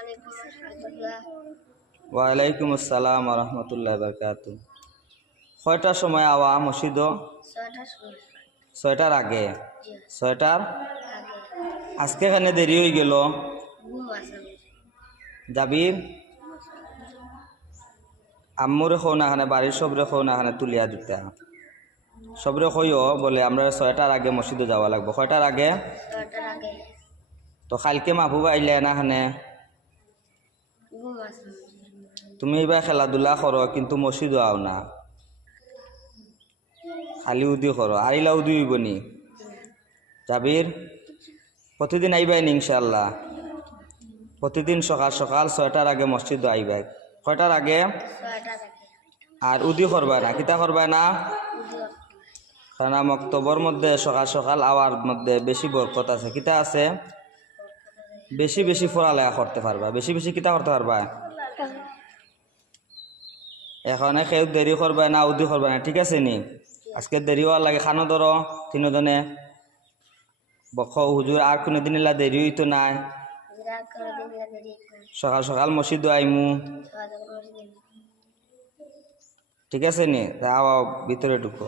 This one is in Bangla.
আলাইকুম রাহমাতুল্লাহ। ওয়ালাইকুম আসসালাম রহমতুল্লাহ বরকাত। কয়টার সময় আওয়া মসজিদ? 6টার সময়। 6টার আগে? জি 6টার আগে। আজকে এখানে দেরি হয়ে গেল। ঘুম আসে। যাবি আম্মুরে খো না এখানে বাড়ির সবরে খো না এখানে তুলিয়া দিতে সবরে কইও বলে আমরা 6টার আগে মসজিদে যাওয়া লাগবে। কয়টার আগে? 6টার আগে। তো কালকে মাহবুব আইলে না এখানে ঘুম আসে। তুমি এবার খেলাধুলা করো কিন্তু মসজিদও আও না, খালি উদি করো। আইলা উদি হইব নি? যাবির প্রতিদিন আইবাই নি ইনশাল্লাহ? প্রতিদিন সকাল সকাল 6টার আগে মসজিদ আইবাই। কয়টার আগে? 6টার আগে। আর উদি করবাই না? কিতা করবাই না? উদিও। কারণ মক্তবর মধ্যে সকাল সকাল আওয়ার মধ্যে বেশি বরকত আছে। কিতা আছে? বেশি বেশি পড়ালেখা করতে পারবা, বেশি বেশি কিতা করতে পারবা। এখানে কেউ দেরি করবে না, উদি করবে না, ঠিক আছে নি? আজকে দেরি হওয়ার লাগে খানো ধরো তিনজনে বক হুজুর আর কোনো দিন দেরি হইতো নাই, জিরার করে দিন দেরি। সকাল সকাল মসজিদ আইমু, সকাল করে দিন। ঠিক আছে নি? আও ভিতরে ঢুকো।